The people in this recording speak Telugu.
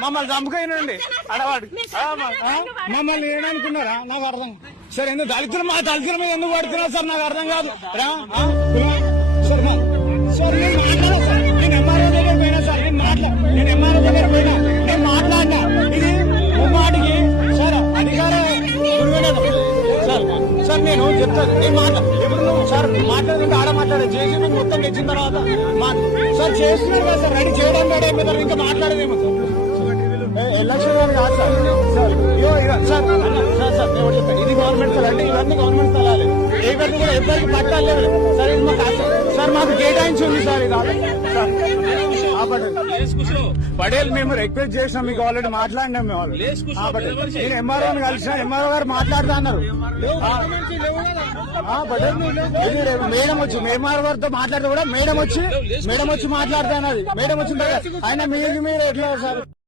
మమ్మల్ని చంపుకోనండి అడవాడు మమ్మల్ని ఏమనుకున్నారా నాకు అర్థం సార్ ఎందుకు దళితులు మా దళితుల మీద ఎందుకు పడుతున్నారు సార్ నాకు అర్థం కాదు సార్ నేను మాట్లాడా సార్ నేను ఎంఆర్ఓ దగ్గర పోయినా సార్ నేను ఎంఆర్ఓ దగ్గర పోయినా నేను మాట్లాడినా ఇది ముమ్మాటికి సార్ అధికార సార్ నేను చెప్తాను నేను ఎప్పుడు నువ్వు సార్ మాట్లాడుతుంటే ఆడ మాట్లాడే జేసీబీ మొత్తం తెచ్చిన తర్వాత సార్ చేస్తున్నారు కదా సార్ రెడీ చేయడం రెడీ అయిపోతారు ఇంకా మాట్లాడేదేమో సార్ ఎలక్షన్ కాదు sir sir sir sir sir నేను చెప్పాను ఇది గవర్నమెంట్ స్థలం అంటే ఇవన్నీ గవర్నమెంట్ స్థలాలు ఏ గడ్డ కూడా ఎవరికి పట్టాలి సార్ ఇది మాకు సార్ మాకు కేటాయించి ఉంది సార్ ఇది పటేల్ మేము రిక్వెస్ట్ చేసినాం మీకు ఆల్రెడీ మాట్లాడినాం మేము నేను ఎంఆర్ఓని కలిసిన ఎంఆర్ఓ గారు మాట్లాడుతా అన్నారు మేడం వచ్చి ఎంఆర్ఓ గారితో మాట్లాడితే కూడా మేడం వచ్చి మాట్లాడుతా అన్నది మేడం వచ్చిన ఆయన మీరు ఎట్లా సార్